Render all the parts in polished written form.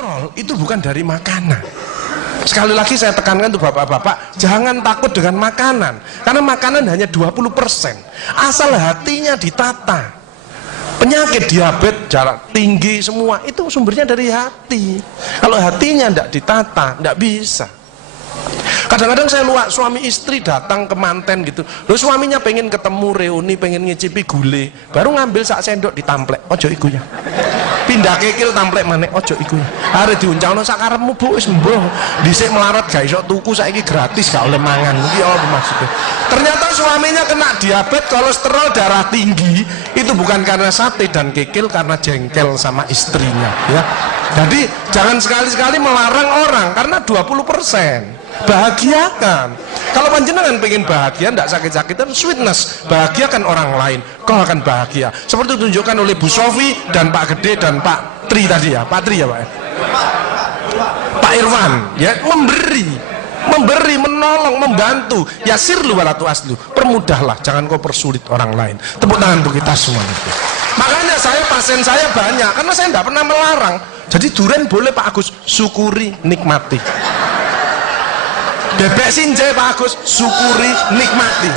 kolesterol itu bukan dari makanan. Sekali lagi saya tekankan tuh bapak-bapak, jangan takut dengan makanan, karena makanan hanya 20%, asal hatinya ditata. Penyakit diabetes, jarak tinggi, semua itu sumbernya dari hati. Kalau hatinya tidak ditata, tidak bisa. Kadang-kadang saya luak suami istri datang ke manten gitu, loh suaminya pengen ketemu reuni, pengen ngicipi gule, baru ngambil sak sendok ditamplek, ojo iku ya. Pindah kekil tamplek maneh, ojo iku ya. Are diuncalno sak karepmu Bu, wis mbuh. Dhisik melarat gak iso tuku, saiki gratis gak oleh mangan. Iki apa maksudnya? Ternyata suaminya kena diabetes, kolesterol, darah tinggi, itu bukan karena sate dan kekil, karena jengkel sama istrinya ya. Jadi jangan sekali-sekali melarang orang, karena 20%. Bahagiakan. Kalau panjenengan pengen bahagia, tidak sakit-sakitan, sweetness, bahagiakan orang lain, kau akan bahagia. Seperti ditunjukkan oleh Bu Sofi dan Pak Gede dan Pak Tri tadi ya, Pak Tri ya Pak ya? Pak Irwan ya, memberi, menolong, membantu. Yasirlu walatu aslu, permudahlah, jangan kau persulit orang lain. Tepuk tangan untuk kita semua itu. Makanya pasien saya banyak, karena saya tidak pernah melarang. Jadi durian boleh Pak Agus, syukuri, nikmati. Bebek sinjai Pak Agus, syukuri, nikmati.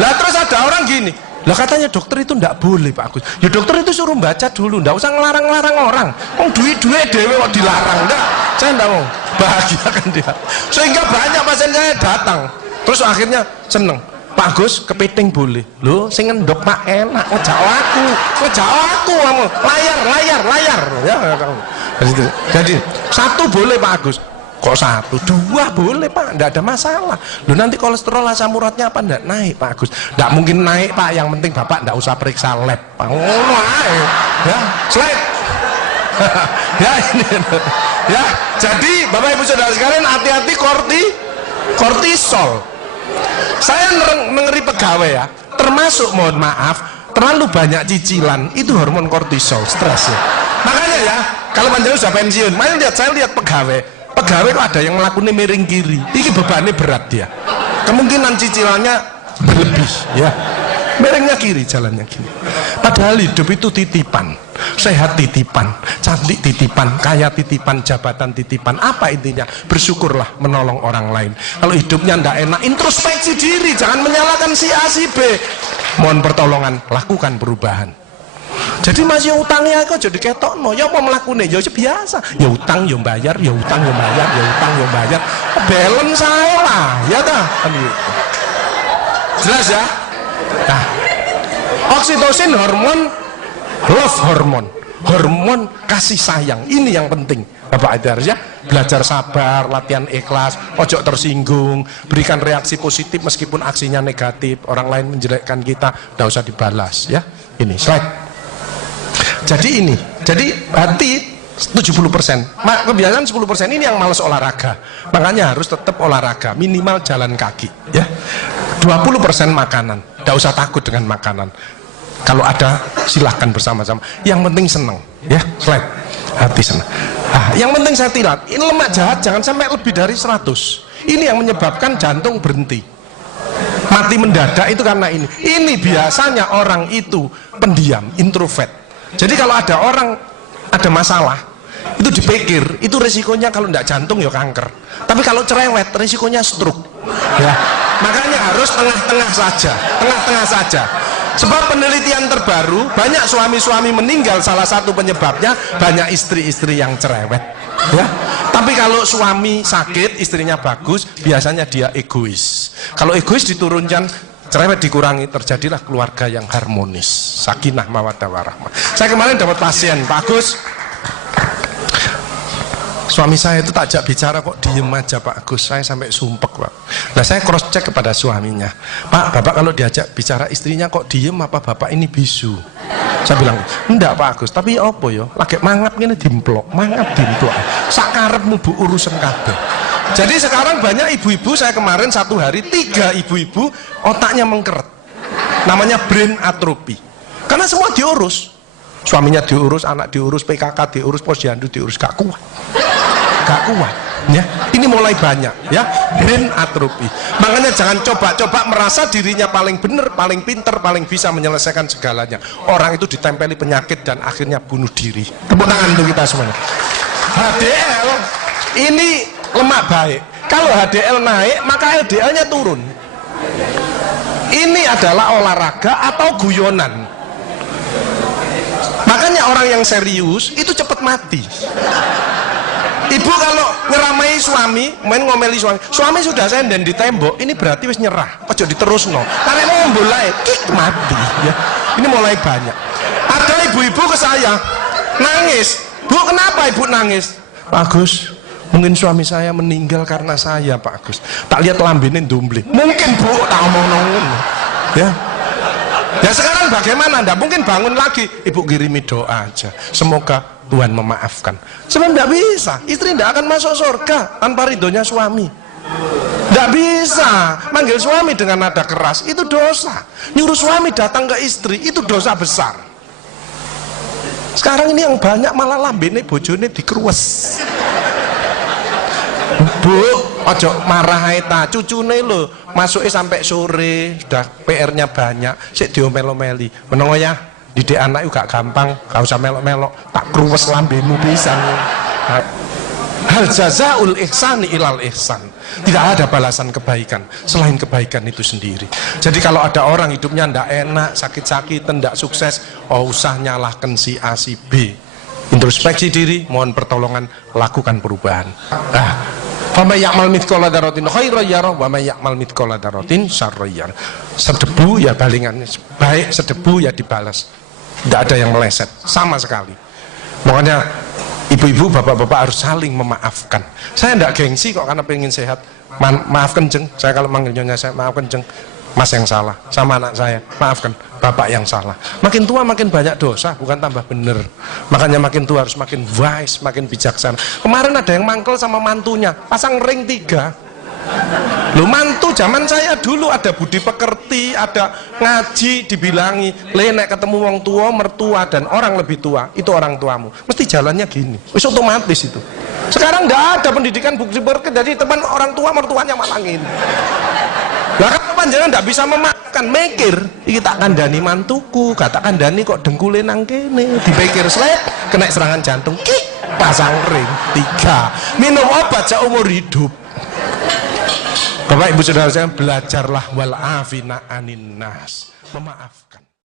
Lah terus ada orang gini, lah katanya dokter itu ndak boleh Pak Agus. Ya dokter itu suruh baca dulu, ndak usah ngelarang-larang orang. Duit dewe kok dilarang, enggak. Saya ndak mau, bahagiakan dia. Sehingga banyak pasien saya datang, terus akhirnya seneng. Pak Agus, kepiting boleh. Loh, sing ngendok Pak enak, ngejak aku kamu. Layar. Ya, jadi satu boleh Pak Agus. Kok satu, dua boleh Pak, enggak ada masalah. Loh nanti kolesterol asam uratnya apa enggak naik Pak Agus? Enggak mungkin naik Pak, yang penting Bapak enggak usah periksa lab Pak. Ya, slide. Ya ini. Ya, jadi Bapak Ibu Saudara sekalian, hati-hati kortisol. Saya ngeri pegawai ya, termasuk mohon maaf, terlalu banyak cicilan, itu hormon kortisol, stres ya. Makanya ya, kalau panjenengan sudah pensiun, saya lihat pegawai kok ada yang melakukan miring kiri, ini bebannya berat dia, kemungkinan cicilannya berlebih ya, miringnya kiri, jalannya gini. Padahal hidup itu titipan, sehat titipan, cantik titipan, kaya titipan, jabatan titipan. Apa intinya? Bersyukurlah, menolong orang lain. Kalau hidupnya ndak enak, introspeksi diri, jangan menyalahkan si A si B, mohon pertolongan, lakukan perubahan. Jadi masih utangnya kok jadi ketok no, ya apa melakukannya, ya biasa, ya utang ya bayar, ya utang ya bayar, ya utang ya bayar, balance saya lah, ya dah, jelas ya. Nah, oksitosin hormon love hormon kasih sayang, ini yang penting Bapak Aidar ya. Belajar sabar, latihan ikhlas, ojo tersinggung, berikan reaksi positif meskipun aksinya negatif, orang lain menjelekkan kita, tidak usah dibalas ya. Ini slide. Jadi hati 70%, kebiasaan 10% ini yang malas olahraga, makanya harus tetap olahraga, minimal jalan kaki ya. 20% makanan, tidak usah takut dengan makanan, kalau ada silahkan bersama-sama, yang penting senang ya. Slide. Hati senang. Yang penting saya tilat, ini lemak jahat jangan sampai lebih dari 100, ini yang menyebabkan jantung berhenti, mati mendadak itu karena ini biasanya orang itu pendiam, introvert. Jadi kalau ada orang ada masalah itu dipikir, itu resikonya kalau tidak jantung ya kanker, tapi kalau cerewet resikonya stroke ya. Makanya harus tengah-tengah saja. Sebab penelitian terbaru, banyak suami-suami meninggal, salah satu penyebabnya banyak istri-istri yang cerewet ya. Tapi kalau suami sakit, istrinya bagus, biasanya dia egois. Kalau egois diturunkan, cerewet dikurangi, terjadilah keluarga yang harmonis, sakinah mawaddah warahmah. Saya kemarin dapat pasien, Pak Agus, suami saya itu tak ajak bicara kok diem aja Pak Agus, saya sampai sumpek Pak. Nah saya cross check kepada suaminya, Pak, Bapak kalau diajak bicara istrinya kok diem, apa Bapak ini bisu? Saya bilang, enggak Pak Agus, tapi apa ya, lagi mangap ini dimplok, sakarepmu bu urusan kabeh. Jadi sekarang banyak ibu-ibu, saya kemarin satu hari 3 ibu-ibu otaknya mengkeret, namanya brain atrophy, karena semua diurus, suaminya diurus, anak diurus, PKK diurus, posyandu diurus, gak kuat ya. Ini mulai banyak ya, brain atrophy. Makanya jangan coba-coba merasa dirinya paling benar, paling pinter, paling bisa menyelesaikan segalanya. Orang itu ditempeli penyakit dan akhirnya bunuh diri. Tepuk tangan untuk kita semuanya. HDL ini lemak baik. Kalau HDL naik, maka LDL-nya turun. Ini adalah olahraga atau guyonan. Makanya orang yang serius itu cepat mati. Ibu kalau ngeramai suami, main ngomeli suami sudah senden di tembok, ini berarti wis nyerah. Ojo diterusno. Karena mau mulai mati ya. Ini mulai banyak. Ada ibu-ibu ke saya nangis. Bu, kenapa ibu nangis? Pak Agus, mungkin suami saya meninggal karena saya, Pak Agus. Tak lihat lambene ndumbling. Mungkin Bu, tak omong nongol. Ya. Ya sekarang bagaimana? Nggak mungkin bangun lagi. Ibu kirimi doa aja. Semoga Tuhan memaafkan. Sebab tidak bisa. Istri tidak akan masuk surga tanpa ridhonya suami. Tidak bisa. Manggil suami dengan nada keras itu dosa. Nyuruh suami datang ke istri itu dosa besar. Sekarang ini yang banyak malah lambene bojone dikeruwes. Bu, ojo marah ae ta, cucune lho, masuke sampai sore, sudah PR-nya banyak, sik diomel-omeli. Menengo ya, didik anak juga gampang, gak usah melok-melok, tak kruwes lambemu pisan. Hal jazaul ihsani ilal ihsan. Tidak ada balasan kebaikan selain kebaikan itu sendiri. Jadi kalau ada orang hidupnya ndak enak, sakit-sakitan, ndak sukses, oh usah nyalahkan si A si B. Introspeksi diri, mohon pertolongan, lakukan perubahan. Faman ya'mal mithqala dzarratin khairan yarah wa may ya'mal mithqala dzarratin syarran yarah. Sedebu ya balingannya, baik sedebu ya dibalas. Tidak ada yang meleset sama sekali. Makanya ibu-ibu, bapak-bapak harus saling memaafkan. Saya tidak gengsi kok karena pengen sehat. Maafkan jeng, saya kalau manggil nyonya saya maafkan jeng. Mas yang salah, sama anak saya, maafkan, bapak yang salah. Makin tua makin banyak dosa, bukan tambah bener. Makanya makin tua harus makin wise, makin bijaksana. Kemarin ada yang mangkel sama mantunya, pasang ring 3. Lu mantu zaman saya dulu ada budi pekerti, ada ngaji, dibilangi, nek ketemu wong tua, mertua dan orang lebih tua, itu orang tuamu. Mesti jalannya gini, wis otomatis itu. Sekarang nggak ada pendidikan budi pekerti, jadi teman orang tua mertuanya malangin. Lah kan panjenengan ndak bisa memakan, mikir, iki tak kandhani mantuku, gak tak kandhani kok dengkule nang kene, dipikir slep, kena serangan jantung, pasang ring 3, minum obat seumur hidup. Bapak Ibu Saudara saya, belajarlah wal afina anin nas, memaafkan.